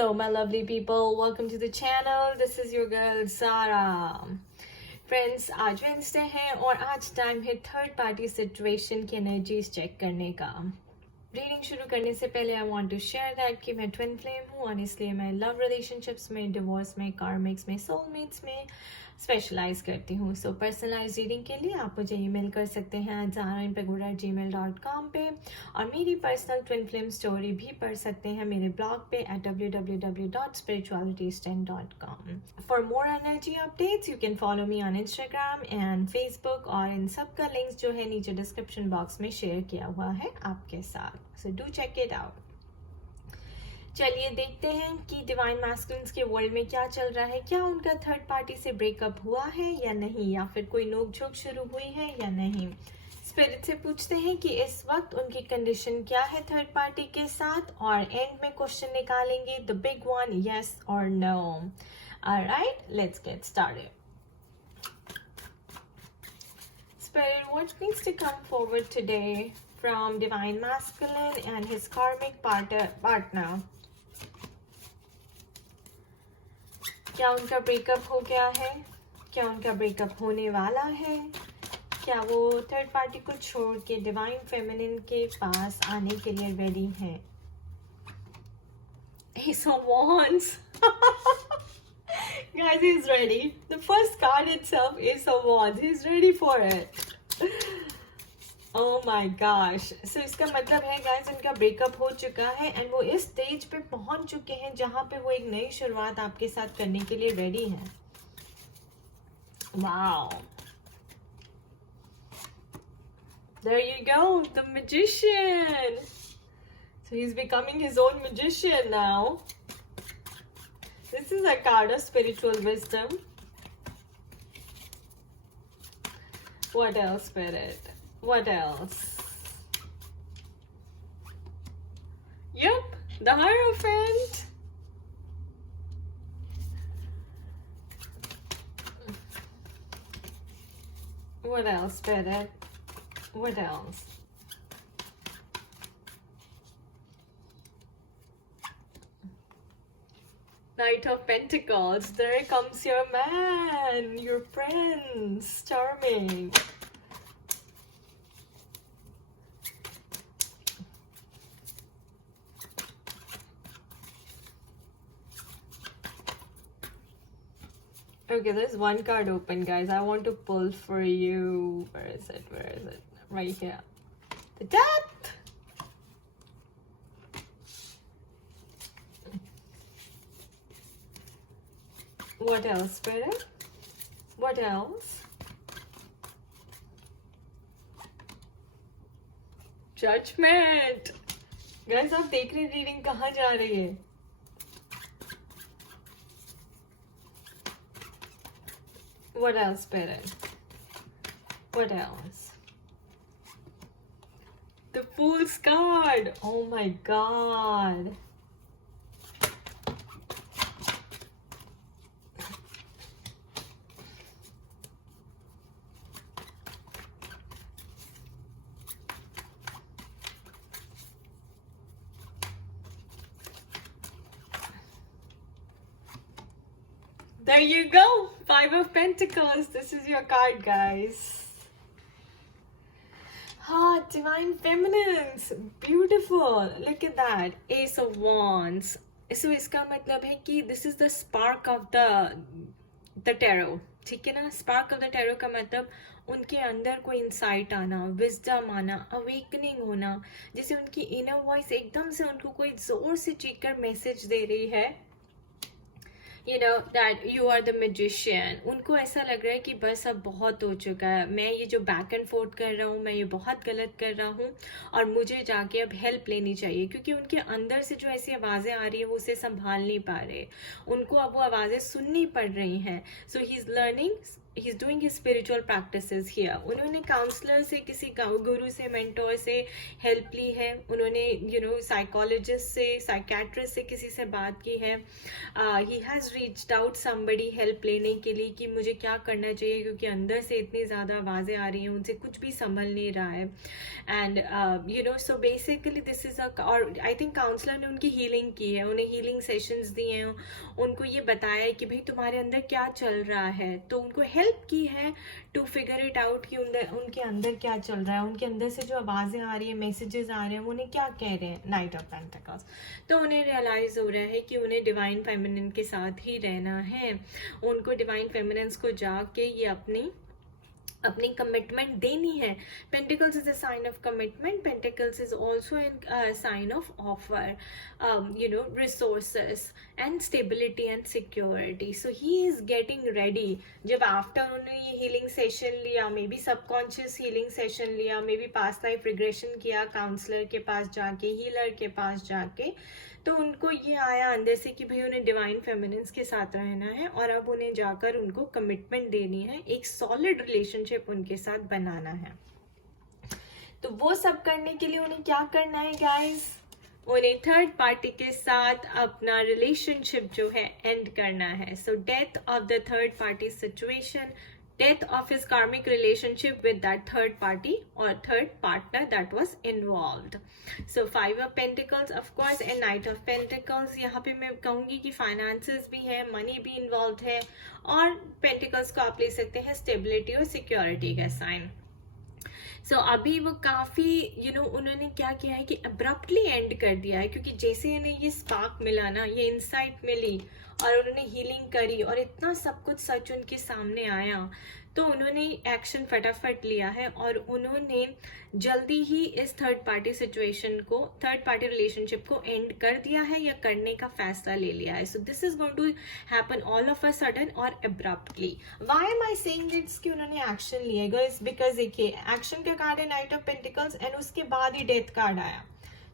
Hello, my lovely people. Welcome to the channel. This is your girl Zara. Friends, आज Wednesday है और आज time है third party situation की energies check करने का. रीडिंग शुरू करने से पहले I want to share that कि मैं ट्विन फ्लेम हूँ और इसलिए मैं लव रिलेशनशिप्स में, डिवोर्स में, कार्मिक्स में, सोलमेट्स में स्पेशलाइज करती हूँ. सो पर्सनलाइज रीडिंग के लिए आप मुझे ईमेल कर सकते हैं zara@pagoda@gmail.com पे और मेरी पर्सनल ट्विन फ्लेम स्टोरी भी पढ़ सकते हैं मेरे ब्लॉग पे www.spiritualitystand.com. For more energy updates you can follow me on Instagram and Facebook और इन सब का लिंक्स जो है नीचे डिस्क्रिप्शन बॉक्स में शेयर किया हुआ है आपके साथ. So do check it out. चलिए देखते हैं कि डिवाइन मैस्कुलिन्स के वर्ल्ड में क्या चल रहा है. क्या उनका थर्ड पार्टी से ब्रेकअप हुआ है या नहीं, या फिर कोई नोकझोंक शुरू हुई है या नहीं. स्पिरिट से पूछते हैं कि इस वक्त उनकी कंडीशन क्या है थर्ड पार्टी के साथ, और एंड में क्वेश्चन निकालेंगे द बिग वन, यस और no. Alright, let's get started. Spirit, what needs to come forward today from Divine Masculine and his karmic partner? क्या उनका ब्रेकअप हो गया है? क्या उनका ब्रेकअप होने वाला है? क्या वो थर्ड पार्टी को छोड़ के डिवाइन फेमिनिन के पास आने के लिए रेडी हैं? Ace of Wands. Guys, he's ready. The first card itself, Ace of Wands. He's ready for it. Oh my gosh. So इसका मतलब है guys, उनका ब्रेकअप हो चुका है एंड वो इस स्टेज पे पहुंच चुके हैं जहां पे वो एक नई शुरुआत आपके साथ करने के लिए रेडी हैं. Wow. There you go, the magician. So he's becoming his own magician now. This is a card of spiritual wisdom. What else, Spirit? What else? Yep, the Hierophant. What else, Spirit? What else? Knight of Pentacles. There comes your man, your prince, charming. Okay, there's one card open, guys. I want to pull for you. Where is it? Where is it? Right here. The Death! What else, Spirit? What else? Judgment! Guys, आप देख रहे हैं रीडिंग कहाँ जा रही है? What else, Spirit? What else? The Fool's card! Oh my god! There you go! Five of Pentacles. This is your card, guys. Ah, Divine Feminines. Beautiful. Look at that. Ace of Wands. So इसका मतलब है कि this is the spark of the tarot. ठीक है ना? Spark of the tarot का मतलब उनके अंदर कोई इंसाइट आना, विजडम आना, अवेकनिंग होना, जैसे उनकी इनर वॉइस एकदम से उनको कोई जोर से चीख कर मैसेज दे रही है, you know that you are the magician. उनको ऐसा लग रहा है कि बस अब बहुत हो चुका है, मैं ये जो बैक एंड फोर्थ कर रहा हूँ, मैं ये बहुत गलत कर रहा हूँ और मुझे जाके अब हेल्प लेनी चाहिए, क्योंकि उनके अंदर से जो ऐसी आवाज़ें आ रही है वो उसे संभाल नहीं पा रहे, उनको अब वो आवाज़ें सुननी पड़ रही हैं. So he is learning he's doing his spiritual practices here. उन्होंने काउंसलर से, किसी गुरु से, मेंटोर से हेल्प ली है, उन्होंने साइकोलॉजिस्ट से, साइकेट्रिस्ट से किसी से बात की है. He has reached out somebody help लेने के लिए कि मुझे क्या करना चाहिए, क्योंकि अंदर से इतनी ज़्यादा आवाज़ें आ रही हैं, उनसे कुछ भी संभल नहीं रहा है. And so basically this is और आई थिंक काउंसलर ने उनकी हीलिंग की है, उन्हें हीलिंग सेशंस दिए हैं, उनको ये बताया है कि भाई तुम्हारे अंदर क्या चल रहा है, तो उनको हेल्प की है टू फिगर इट आउट कि उनके अंदर क्या चल रहा है, उनके अंदर से जो आवाज़ें आ रही हैं, मैसेजेस आ रहे हैं, वो उन्हें क्या कह रहे हैं. Night of pentacles. तो उन्हें रियलाइज हो रहा है कि उन्हें डिवाइन फेमिनिन के साथ ही रहना है. उनको डिवाइन फेमिनिन्स को जाके ये अपनी कमिटमेंट देनी है. Pentacles is a sign of commitment. Pentacles is also an sign of offer, resources and stability and security. So he is getting ready. जब आफ्टर उन्होंने ये हीलिंग सेशन लिया, maybe subconscious healing session लिया, maybe past life regression किया counsellor के पास जाके, हीलर के पास जाके, तो उनको ये आया अंदर से कि भाई उन्हें डिवाइन फेमिनिन्स के साथ रहना है और अब उन्हें जाकर उनको कमिटमेंट देनी है, एक सॉलिड रिलेशनशिप उनके साथ बनाना है. तो वो सब करने के लिए उन्हें क्या करना है गाइस? उन्हें थर्ड पार्टी के साथ अपना रिलेशनशिप जो है एंड करना है. So death of the third party situation, death of his karmic relationship with that third party or third partner that was involved. So 5 of Pentacles of course and Knight of Pentacles. यहाँ पे मैं कहूँगी कि finances भी है, money भी involved है, और Pentacles को आप ले सकते हैं stability और security का sign. So अभी वो काफ़ी उन्होंने क्या किया है कि अब्रप्टली एंड कर दिया है, क्योंकि जैसे इन्हें ये स्पार्क मिला ना, ये इंसाइट मिली और उन्होंने हीलिंग करी और इतना सब कुछ सच उनके सामने आया, तो उन्होंने एक्शन फटाफट लिया है और उन्होंने जल्दी ही इस थर्ड पार्टी सिचुएशन को, थर्ड पार्टी रिलेशनशिप को एंड कर दिया है या करने का फैसला ले लिया है. So this is going to happen all of a sudden और abruptly. Why am I saying it's कि उन्होंने एक्शन लिया गाइस? बिकॉज देखिए एक्शन का कार्ड है नाइट ऑफ पेंटिकल्स एंड उसके बाद ही डेथ कार्ड आया.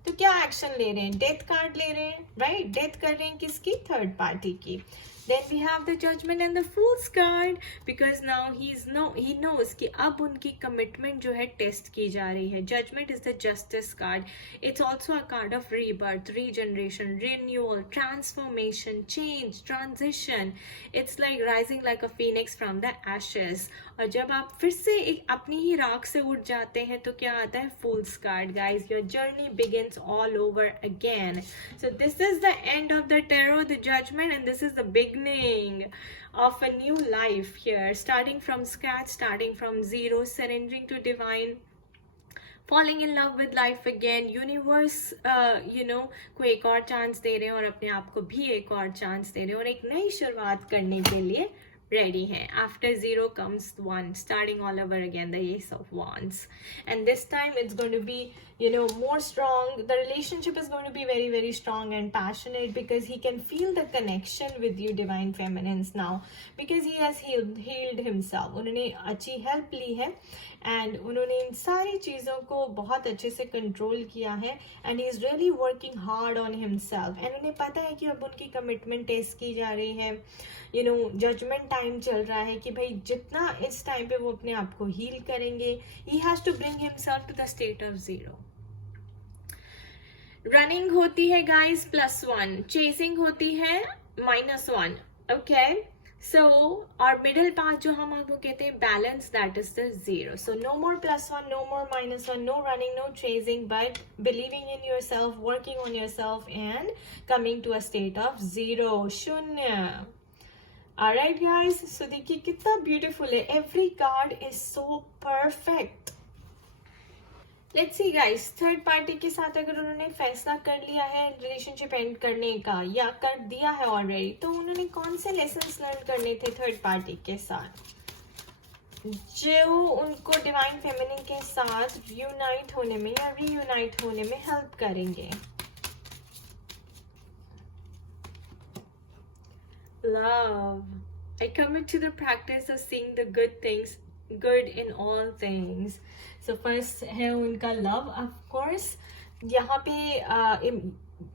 तो क्या एक्शन ले रहे हैं? डेथ कार्ड ले रहे हैं, राइट? डेथ कर रहे हैं किसकी? थर्ड पार्टी की. Then we have the Judgment and the Fool's card, because now he knows कि अब उनकी commitment जो है टेस्ट की जा रही है. Judgment is the Justice card. It's also a card of rebirth, regeneration, renewal, transformation, change, transition. It's like rising like a phoenix from the ashes. और जब आप फिर से एक अपनी ही राख से उठ जाते हैं तो क्या आता है? Fool's card, guys. Your journey begins all over again. So this is the end of the tarot, the Judgment, and this is the beginning of a new life here, starting from scratch, starting from zero, surrendering to divine, falling in love with life again. Universe को एक और चांस दे रहे हैं और अपने आप को भी एक और चांस दे रहे हैं और एक नई शुरुआत करने के लिए ready हैं. After zero comes one, starting all over again, the Ace of Wands. And this time it's going to be more strong. The relationship is going to be very, very strong and passionate, because he can feel the connection with you divine feminines now, because he has healed himself. उन्होंने अच्छी help ली है and उन्होंने इन सारी चीज़ों को बहुत अच्छे से कंट्रोल किया है, and he is really working hard on himself. and उन्हें पता है कि अब उनकी कमिटमेंट टेस्ट की जा रही है. जजमेंट टाइम चल रहा है कि भाई जितना इस टाइम पे वो अपने आप को हील करेंगे, he has to bring himself to the state of zero. Running होती है गाइस +1, चेसिंग होती है -1. ओके, सो और मिडिल पाथ जो हम आपको कहते हैं balance, that is the 0. So no more +1, no more -1, no running, no chasing, but believing in yourself, working on yourself and coming to a state of 0, शून्य. Alright guys, so देखिए कितना beautiful है. Every card is so perfect. Let's see guys, third party के साथ अगर उन्होंने फैसला कर लिया है रिलेशनशिप एंड करने का या कर दिया है ऑलरेडी, तो उन्होंने कौन से लेसन्स लर्न करने थे थर्ड पार्टी के साथ जो उनको डिवाइन फेमिनिन के साथ यूनाइट होने में या रीयूनाइट होने में हेल्प करेंगे. Love. I commit to the practice of seeing the good in all things. So first है उनका love, of course. यहाँ पे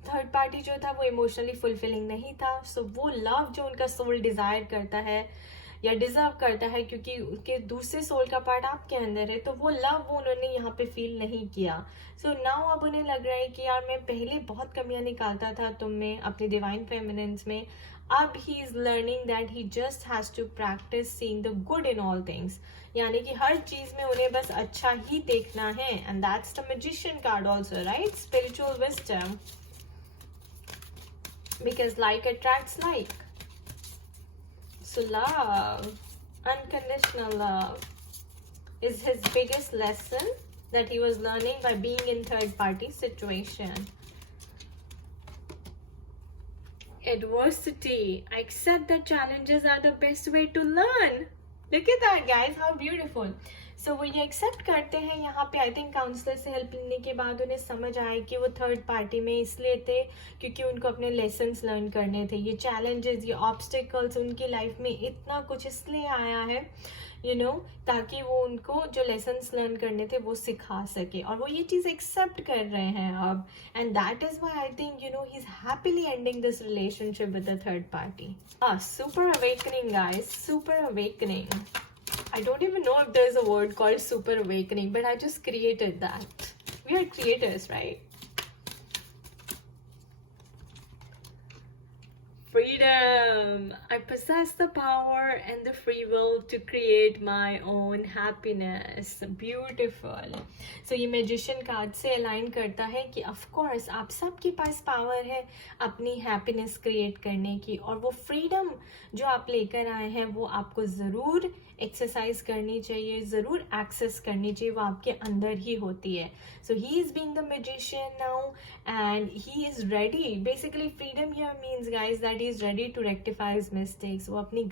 थर्ड पार्टी जो था वो इमोशनली फुलफिलिंग नहीं था. सो वो लव जो उनका सोल डिजायर करता है, या डिजर्व करता है क्योंकि उसके दूसरे सोल का पार्ट आपके अंदर है, तो वो लव वो उन्होंने यहाँ पे फील नहीं किया. सो नाउ अब उन्हें लग रहा है कि यार मैं पहले बहुत कमियां निकालता था तुम में, अपने डिवाइन फेमिनिन्स में. अब he is learning that he just has to practice seeing the good in all things. यानी कि हर चीज में उन्हें बस अच्छा ही देखना है. And that's the magician card also, right? Spiritual wisdom, because like attracts like. So love, unconditional love, is his biggest lesson that he was learning by being in third party situation. Adversity, accept that challenges are the best way to learn. Look at that guys, how beautiful. So वो ये एक्सेप्ट करते हैं यहाँ पे. I think counsellor से हेल्प लेने के बाद उन्हें समझ आया कि वो थर्ड पार्टी में इसलिए थे क्योंकि उनको अपने लेसन्स लर्न करने थे. ये चैलेंजेस, ये ऑब्स्टिकल्स उनकी लाइफ में इतना कुछ इसलिए आया है, यू नो, ताकि वो उनको जो लेसन्स लर्न करने थे वो सिखा सके. और वो ये चीज़ एक्सेप्ट कर रहे हैं अब. And that is why I think, you know, he is happily ending this relationship with the third party. Super awakening guys, super awakening. I don't even know if there's a word called super awakening, but I just created that. We are creators, right? Freedom. I possess the power and the free will to create my own happiness. Beautiful. So ये magician card से align करता है कि of course आप सबके पास power है अपनी happiness create करने की, और वो freedom जो आप लेकर आए हैं वो आपको ज़रूर एक्सरसाइज करनी चाहिए, ज़रूर एक्सेस करनी चाहिए. वो आपके अंदर ही होती है. So he is being the magician now and he is ready. Basically freedom here means guys that he is ready to rectify his mistakes. वो अपनी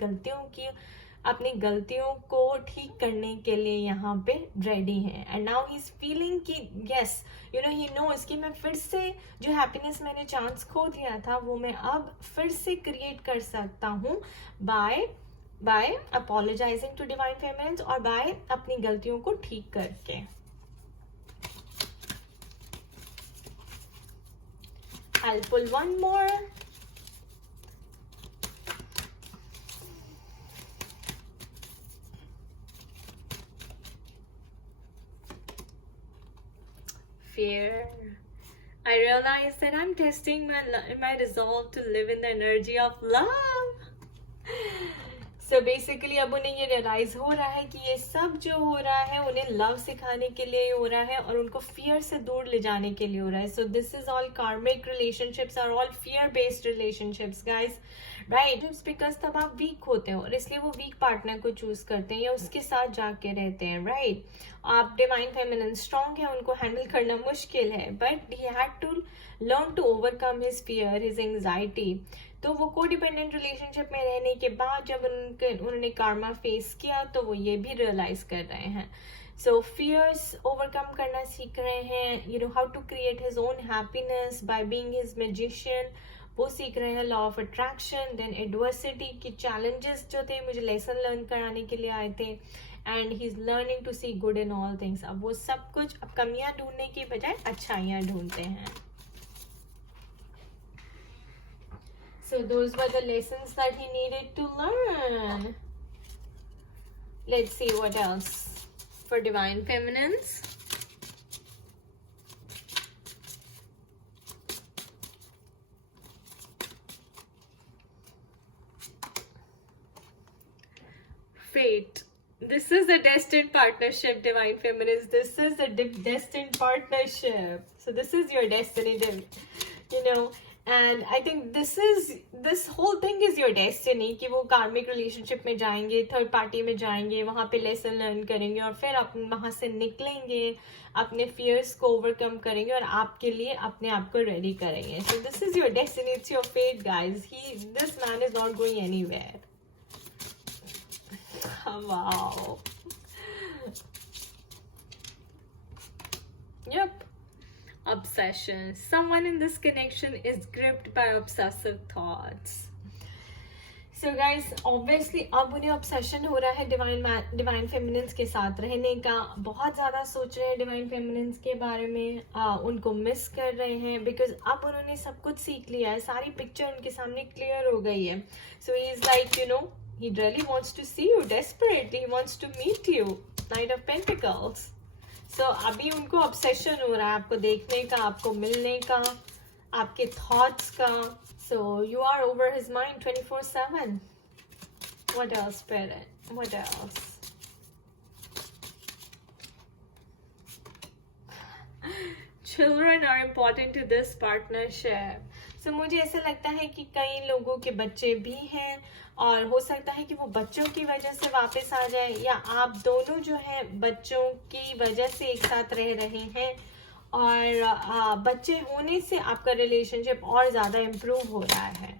गलतियों को ठीक करने के लिए यहाँ पे रेडी हैं. And now he is feeling कि yes, you know, he knows कि मैं फिर से जो हैप्पीनेस मैंने चांस खो दिया था वो मैं अब फिर से क्रिएट कर सकता हूँ by apologizing to divine feminines और by अपनी गलतियों को ठीक करके. I'll pull one more. Fear. I realize that I'm testing my resolve to live in the energy of love. So basically अब उन्हें ये रियलाइज हो रहा है कि ये सब जो हो रहा है उन्हें लव सिखाने के लिए हो रहा है और उनको फियर से दूर ले जाने के लिए हो रहा है. So this is all karmic relationships are all fear based relationships guys, right? Because तब आप वीक होते हो और इसलिए वो वीक पार्टनर को चूज करते हैं या उसके साथ जाके रहते हैं, राइट? आप डिवाइन फेमिनिन स्ट्रॉन्ग है, उनको हैंडल करना मुश्किल है, but he had to learn to overcome his fear, his anxiety. तो वो कोडिपेंडेंट रिलेशनशिप में रहने के बाद जब उन्होंने कार्मा फेस किया तो वो ये भी रियलाइज कर रहे हैं. सो फियर्स ओवरकम करना सीख रहे हैं, you know, how to create his own happiness by being his magician. वो सीख रहे हैं law of attraction. Then adversity की चैलेंजेस जो थे मुझे लेसन लर्न कराने के लिए आए थे. And he is learning to see good in all things. अब वो सब कुछ अब कमियां ढूंढने की बजाय अच्छाइयां ढूंढते हैं. So those were the lessons that he needed to learn. Let's see what else for divine feminines. Fate. This is the destined partnership, divine feminines. This is the destined partnership. So this is your destiny, you know. And I think this whole thing is your destiny कि वो कार्मिक रिलेशनशिप में जाएंगे, third party में जाएंगे, वहाँ पे lesson learn करेंगे और फिर वहाँ से निकलेंगे, अपने फियर्स को ओवरकम करेंगे और आपके लिए अपने आप को रेडी करेंगे. So this is your destiny, it's your fate guys. This man is not going anywhere. Wow. Yep. Obsession. Someone in this connection is gripped by obsessive thoughts. So guys, obviously अब उन्हें obsession हो रहा है divine feminines के साथ रहने का. बहुत ज़्यादा सोच रहे हैं divine feminines के बारे में, उनको मिस कर रहे हैं because अब उन्होंने सब कुछ सीख लिया है, सारी पिक्चर उनके सामने क्लियर हो गई है. So he is like, you know, He really wants to see you desperately. He wants to meet you. Knight of Pentacles. So अभी उनको obsession हो रहा है आपको देखने का, आपको मिलने का, आपके thoughts का. So you are over his mind 24/7. What else, Spirit? What else? Children are important to this partnership. So मुझे ऐसा लगता है कि कई लोगों के बच्चे भी हैं और हो सकता है कि वो बच्चों की वजह से वापस आ जाए, या आप दोनों जो है बच्चों की वजह से एक साथ रह रहे हैं और बच्चे होने से आपका रिलेशनशिप और ज़्यादा इम्प्रूव हो रहा है.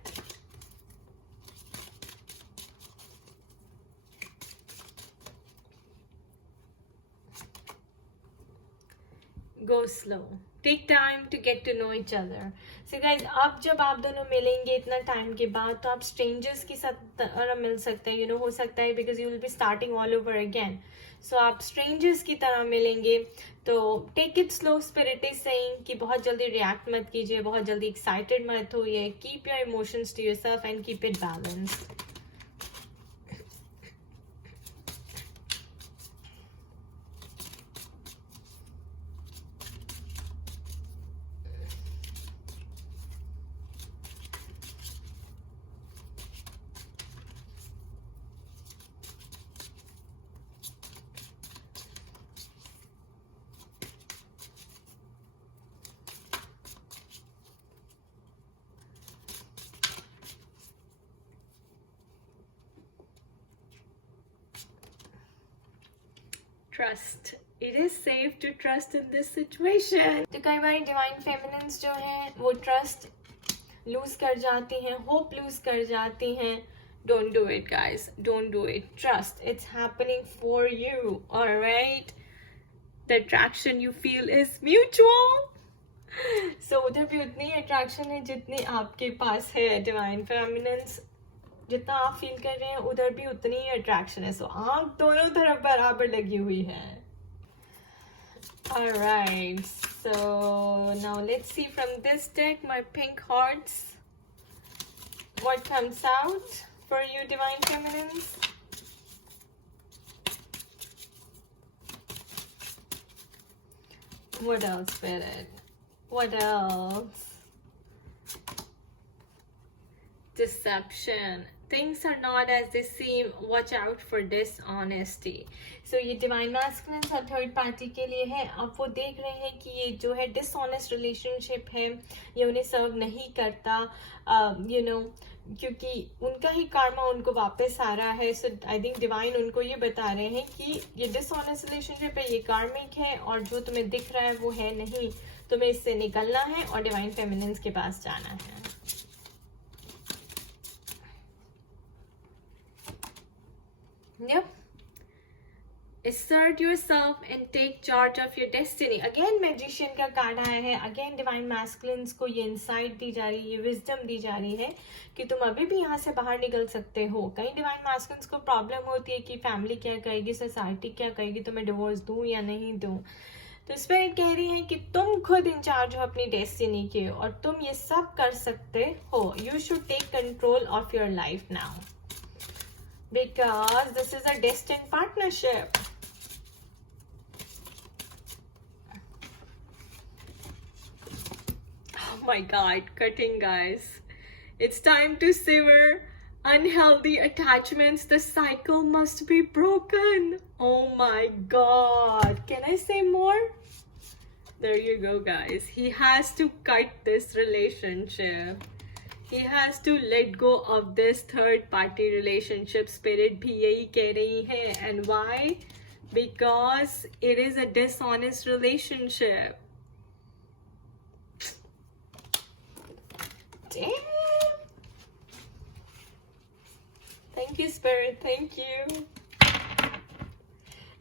Go slow. Take time to get to know each other. So guys, अब जब आप दोनों मिलेंगे इतना टाइम के बाद, तो आप स्ट्रेंजर्स के साथ मिल सकते हैं. हो सकता है because you will be starting all over again. So आप स्ट्रेंजर्स की तरह मिलेंगे. तो take it slow. Spirit is saying कि बहुत जल्दी रिएक्ट मत कीजिए, बहुत जल्दी एक्साइटेड मत होइए. Keep your emotions to yourself and keep it balanced. Trust. It is safe to trust in this situation. तो कई बार डिवाइन फेमिनिन्स जो हैं वो ट्रस्ट लूज कर जाती हैं, होप लूज कर जाती हैं. Don't do it, guys. Don't do it. Trust. It's happening for you. All right. The attraction you feel is mutual. So उधर भी उतनी attraction है जितनी आपके पास है. डिवाइन फेमिनिन्स जितना आप फील कर रहे हैं उधर भी उतनी ही अट्रैक्शन है. सो आंख दोनों तरफ बराबर लगी हुई है. Alright, so now let's see from this deck, my pink hearts, what comes out for you, divine feminines. What else, Spirit? What else? Deception. Things are not as they seem. Watch out for dishonesty. So ये divine masculines और third party के लिए है. अब वो देख रहे हैं कि ये जो है dishonest relationship है, ये उन्हें सर्व नहीं करता, क्योंकि उनका ही karma उनको वापस आ रहा है. So I think divine उनको ये बता रहे हैं कि ये dishonest relationship है, ये karmic है और जो तुम्हें दिख रहा है वो है नहीं. तुम्हें इससे निकलना है और divine feminines के पास जाना है. Yep. Assert yourself and take charge of your destiny. Again magician का कार्ड आया है. Again divine masculines को ये insight दी जा रही है, ये wisdom दी जा रही है कि तुम अभी भी यहाँ से बाहर निकल सकते हो. कई divine masculines को प्रॉब्लम होती है कि फैमिली क्या कहेगी, सोसाइटी क्या कहेगी, तुम्हें डिवोर्स दूं या नहीं दूं. तो स्पिरिट कह रही है कि तुम खुद इंचार्ज हो अपनी डेस्टिनी के और तुम ये सब कर सकते हो. You should take control of your life now, because this is a destined partnership. Oh my god, cutting, guys. It's time to sever unhealthy attachments. The cycle must be broken. Oh my god. Can I say more? There you go, guys. He has to cut this relationship. He has to let go of this third party relationship. Spirit भी यही कह रही है. And why? Because it is a dishonest relationship. Damn. Thank you, Spirit. Thank you.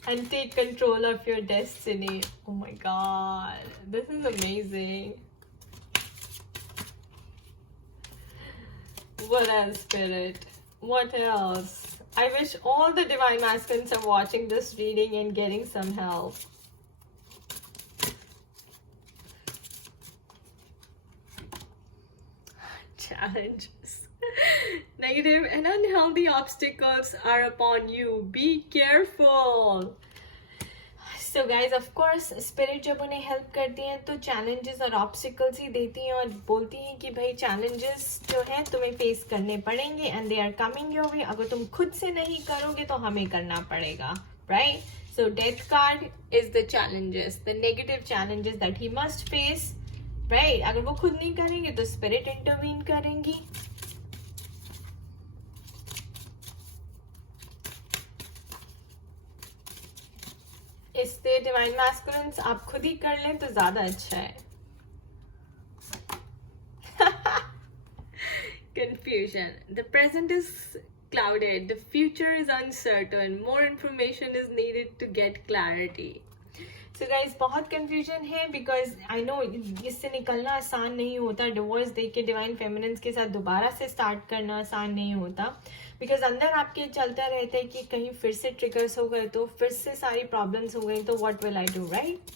And take control of your destiny. Oh my god. This is amazing. What else, Spirit? What else? I wish all the divine masculines are watching this reading and getting some help. Challenges. Negative and unhealthy obstacles are upon you. Be careful. So guys, of course, spirit जब उन्हें help करती हैं तो challenges और obstacles ही देती हैं और बोलती हैं कि भाई challenges जो हैं तुम्हें face करने पड़ेंगे and they are coming your way. अगर तुम खुद से नहीं करोगे तो हमें करना पड़ेगा, right? So death card is the challenges, the negative challenges that he must face, right? अगर वो खुद नहीं करेंगे तो spirit intervene करेंगी. इससे डिवाइन मैस्कुलिन्स आप खुद ही कर लें तो ज्यादा अच्छा है. Confusion. The present is clouded. The future is uncertain. More information is needed to get clarity. So guys, बहुत confusion है because I know इससे निकलना आसान नहीं होता. Divorce दे के डिवाइन फेमिनिन्स के साथ दोबारा से स्टार्ट करना आसान नहीं होता. बिकॉज अंदर आपके चलता रहता है कि कहीं फिर से ट्रिगर्स हो गए तो फिर से सारी प्रॉब्लम्स हो गई तो what will I do, right?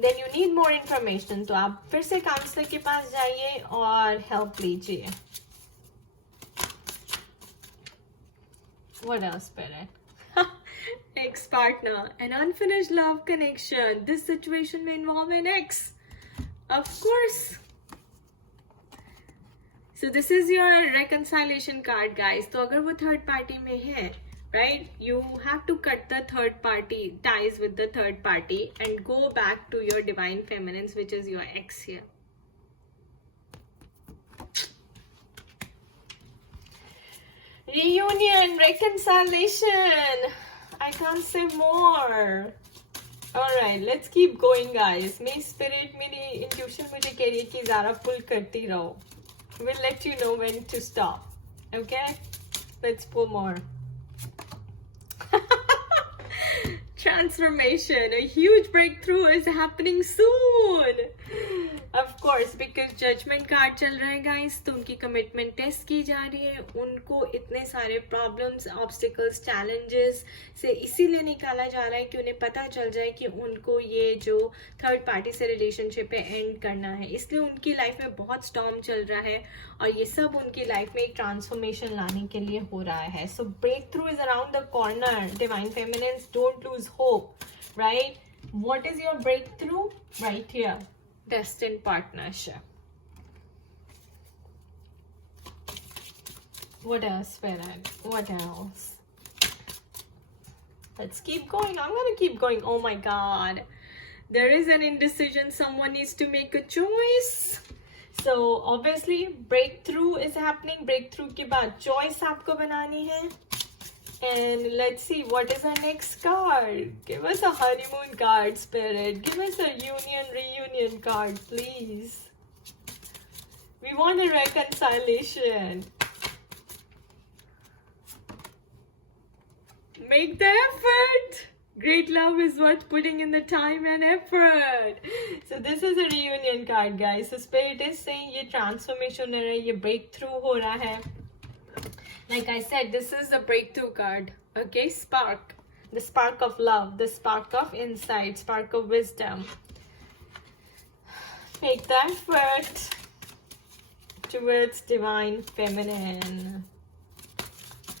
Then you need more information. तो आप फिर से काउंसलर के पास जाइए और हेल्प लीजिए. What else parent? Ex partner, an unfinished love connection. This situation may involve an ex. Of course. So this is your reconciliation card, guys. तो अगर वो third party में है, right? You have to cut the third party ties with the third party and go back to your divine feminines, which is your ex here. Reunion, reconciliation. I can't say more. Alright, let's keep going, guys. मेरी spirit, मेरी intuition मुझे कह रही है कि ज़रा pull करती रहो. We'll let you know when to stop. Okay? Let's pull more. Transformation. A huge breakthrough is happening soon. Of course, because judgment card चल रहा है guys, तो उनकी commitment test की जा रही है. उनको इतने सारे problems, obstacles, challenges से इसीलिए निकाला जा रहा है कि उन्हें पता चल जाए कि उनको ये जो third party से relationship है end करना है. इसलिए उनकी life में बहुत storm चल रहा है और ये सब उनकी life में एक transformation लाने के लिए हो रहा है. So breakthrough is around the corner. Divine Feminines, don't lose hope, right? What is your breakthrough? Right here. Destined partnership. What else, Farad? What else? Let's keep going. I'm gonna keep going. Oh my god. There is an indecision. Someone needs to make a choice. So obviously breakthrough is happening. Breakthrough के बाद choice आपको बनानी है. And let's see, what is our next card? Give us a honeymoon card, Spirit. Give us a reunion card, please. We want a reconciliation. Make the effort. Great love is worth putting in the time and effort. So this is a reunion card, guys. So Spirit is saying ये transformation है, ये breakthrough हो रहा है. Like I said, this is the breakthrough card. Okay, spark. The spark of love, the spark of insight, spark of wisdom. Make the effort towards divine feminine.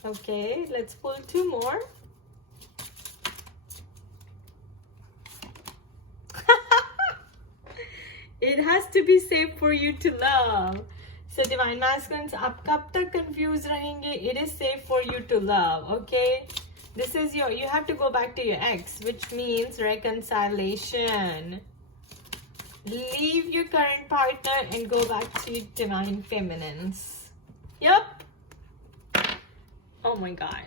Okay, let's pull two more. It has to be safe for you to love. So divine masculines, आप कब तक confused रहेंगे? It is safe for you to love, okay? This is your, you have to go back to your ex, which means reconciliation. Leave your current partner and go back to divine feminines. Yup. Oh my god.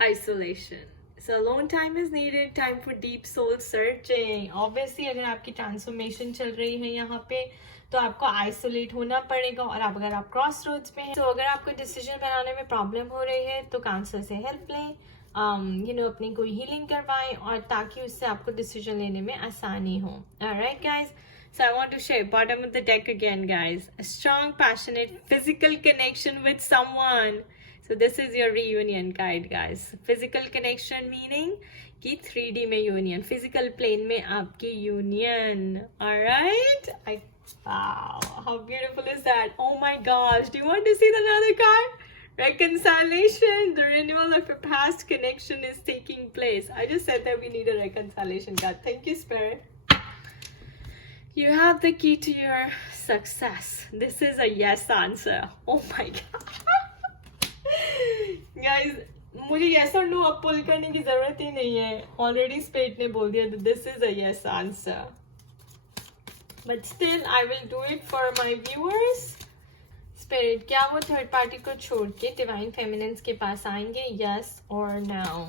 Isolation. So alone time is needed, time for deep soul searching. Obviously अगर आपकी ट्रांसफॉर्मेशन चल रही है यहाँ पे तो आपको आइसोलेट होना पड़ेगा. और अगर आप क्रॉस रोड्स पे हैं तो अगर आपको डिसीजन बनाने में प्रॉब्लम हो रही है तो काउंसलर से हेल्प लें. अपनी कोई हीलिंग करवाएं और ताकि उससे आपको डिसीजन लेने में आसानी हो. Alright guys, so I want to share bottom of the deck again, guys. A strong, passionate, physical connection with someone. So this is your reunion guide, guys. Physical connection meaning आपकी 3D में यूनियन, फिजिकल प्लेन में आपकी union. Alright? Wow, how beautiful is that? Oh my gosh, do you want to see another card? Reconciliation, the renewal of a past connection is taking place. I just said that we need a reconciliation card. Thank you, Spirit. You have the key to your success. This is a yes answer. Oh my god. Guys, मुझे yes or no अब pull करने की जरूरत ही नहीं है. Already Spirit ने बोल दिया that this is a yes answer. But still, I will do it for my viewers. Spirit, क्या वो थर्ड पार्टी को छोड़ के डिवाइन फेमिनिन्स के पास आएंगे? Yes or no?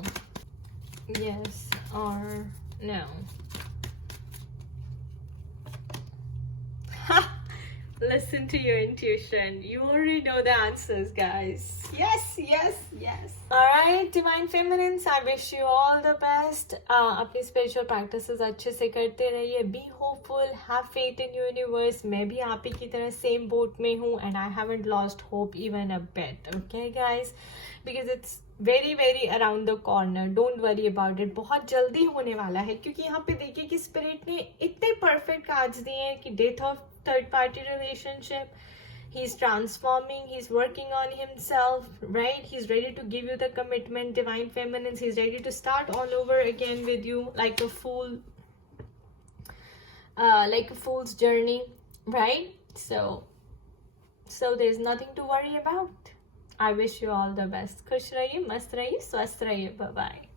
Yes or no? Listen to your intuition. You already know the answers, guys. Yes, yes, yes. Alright, Divine Feminines, I wish you all the best. अपनी spiritual practices अच्छे से करते रहिए. Be hopeful, have faith in universe. मैं भी आप ही की तरह same boat में हूँ and I haven't lost hope even a bit. Okay, guys? Because it's very very around the corner. Don't worry about it. बहुत जल्दी होने वाला है क्योंकि यहाँ पे देखिए कि स्पिरिट ने इतने परफेक्ट कार्ड्स दिए हैं कि death of third party relationship, he's transforming, he's working on himself, right? He's ready to give you the commitment, divine feminines. He's ready to start all over again with you like a fool, like a fool's journey, right? So there's nothing to worry about. I wish you all the best. खुश रहिए, मस्त रहिए, स्वस्थ रहिए. Bye bye.